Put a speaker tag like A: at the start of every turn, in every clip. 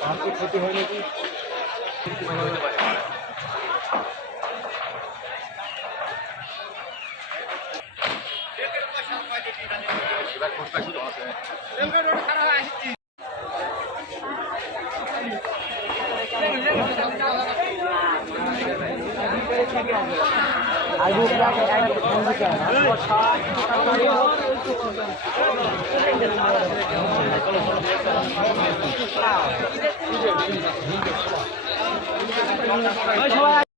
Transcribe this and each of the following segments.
A: হাতে ক্ষতি হয় নাকি? আগে মঞ্চ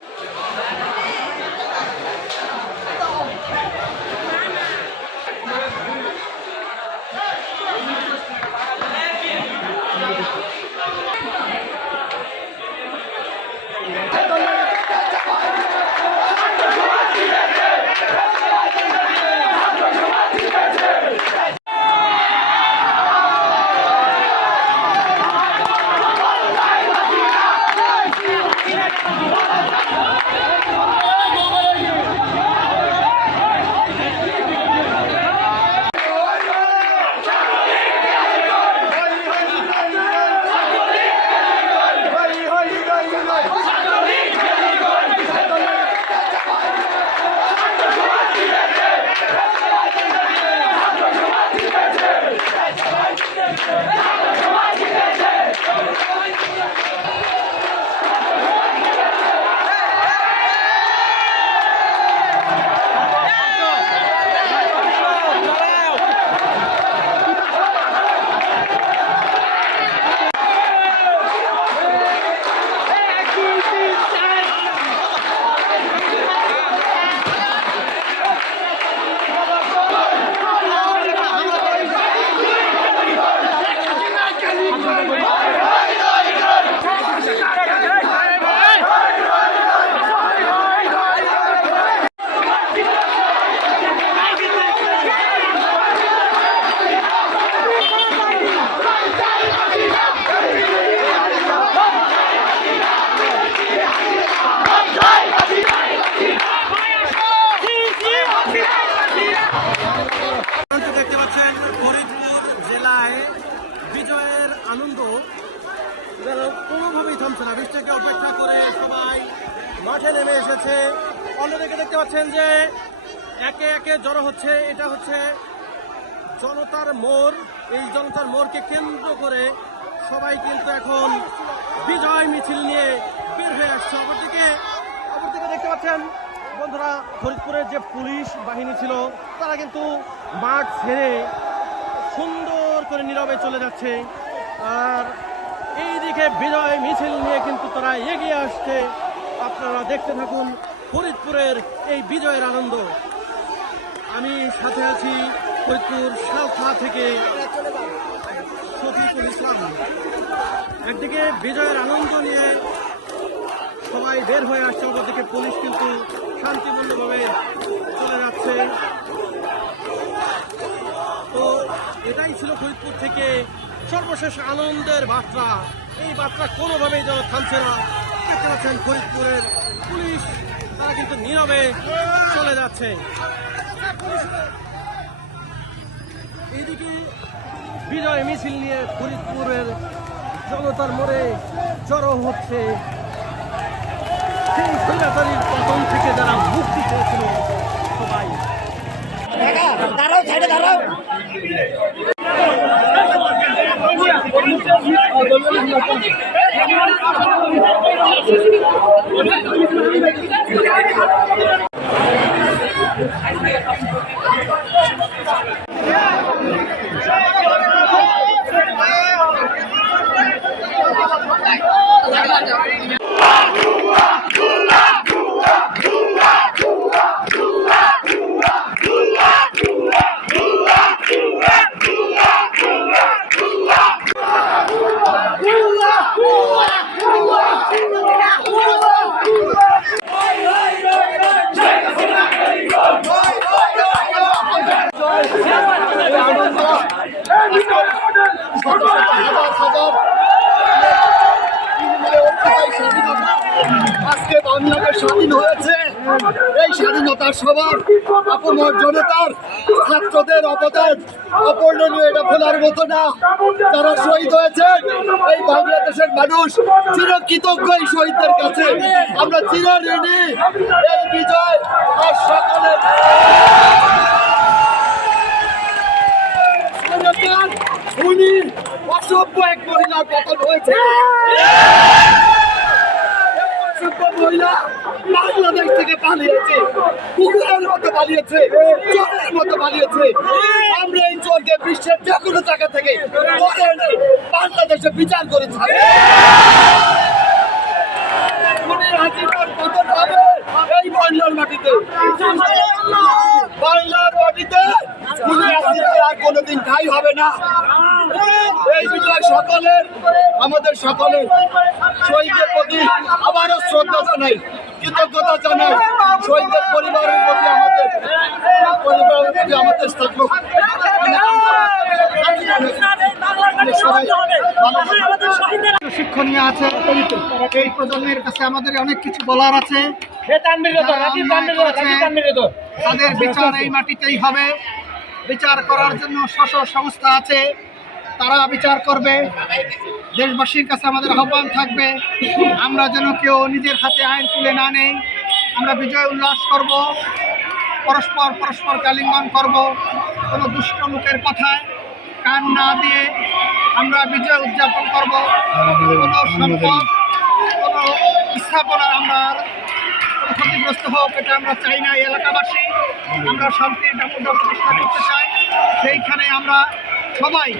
A: আনন্দ। কোনোভাবেই থামছে না। বৃষ্টিকে অপেক্ষা করে সবাই মাঠে নেমে এসেছে। অন্যদিকে দেখতে পাচ্ছেন যে একে একে জড়ো হচ্ছে। এটা হচ্ছে জনতার মোড়। এই জনতার মোড়কে কেন্দ্র করে সবাই কিন্তু এখন বিজয় মিছিল নিয়ে বের হয়ে আসছে। অপরদিকে অপরদিকে দেখতে পাচ্ছেন বন্ধুরা, ফরিদপুরের যে পুলিশ বাহিনী ছিল, তারা কিন্তু মাঠ ছেড়ে সুন্দর করে নীরবে চলে যাচ্ছে। আর এইদিকে বিজয় মিছিল নিয়ে কিন্তু তারা এগিয়ে আসছে। আপনারা দেখতে থাকুন ফরিদপুরের এই বিজয়ের আনন্দ। আমি সাথে আছি ফরিদপুর সালথা থেকে শফিকুল ইসলাম। একদিকে বিজয়ের আনন্দ নিয়ে সবাই বের হয়ে আসছে, অপরদিকে পুলিশ কিন্তু শান্তিপূর্ণভাবে চলে যাচ্ছে। তো এটাই ছিল ফরিদপুর থেকে সর্বশেষ আনন্দের বার্তা। এই বার্তা কোনোভাবেই যেন থামছে না। দেখতে পাচ্ছেন ফরিদপুরের পুলিশ, তারা কিন্তু নীরবে চলে যাচ্ছে। এইদিকে বিজয় মিছিল নিয়ে ফরিদপুরের জনতার মোড়ে জড়ো হচ্ছে। সেই স্বৈরাচারীর পতন থেকে যারা মুক্তি পেয়েছিল সবাই
B: দাঁড়াও সাইডে দাঁড়াও
C: আজকে বাংলাদেশ স্বাধীন হয়েছে। এই স্বাধীনতার সবার আপমর জনতার, ছাত্রদের অবদান অপূর্ণনীয়, এটা ভোলার মতো না। যারা শহীদ হয়েছেন, এই বাংলাদেশের মানুষ চিরকৃতজ্ঞ এই শহীদদের কাছে। আমরা চিরঋণী এই বিজয় আর সকলের খুনি অসভ্য এক মহিলার পতন হয়েছে। মহিলা বাংলাদেশ থেকে পালিয়েছে, কুকুরের মতো পালিয়েছে, চোরের মতো পালিয়েছে। আমরা এই চোরকে বিশ্বের যে কোনো জায়গা থেকে বাংলাদেশে বিচার উনি হবে এই বাংলার মাটিতে। বাংলার মাটিতে উনি আর কোনোদিন ঠাই হবে না। এই বিজয় সকলের আমাদের সকলের। শহীদের প্রতি আবারও শ্রদ্ধা জানাই কৃতজ্ঞতা জানাই। শহীদের পরিবারের প্রতি আমাদের পরিবারের প্রতি আমাদের থাকল থাকবেন।
D: শিক্ষণীয় আছে এই প্রজন্মের কাছে আমাদের অনেক কিছু বলার আছে। তাদের বিচার এই মাটিতেই হবে। বিচার করার জন্য স্ব সংস্থা আছে, তারা বিচার করবে। দেশবাসীর কাছে আমাদের আহ্বান থাকবে, আমরা যেন কেউ নিজের হাতে আইন তুলে না নেই। আমরা বিজয় উল্লাস করব, পরস্পর পরস্পর কালিঙ্গন করব, কোনো দুষ্ট লোকের কথায় কান না দিয়ে আমরা বিজয় উদযাপন করব। কোনো সম্পদ, কোনো স্থাপনা আমরা ক্ষতিগ্রস্ত হোক, এটা আমরা চাই না এলাকাবাসী। আমরা শান্তির দামোদর প্রতিষ্ঠা করতে চাই। সেইখানে আমরা সবাই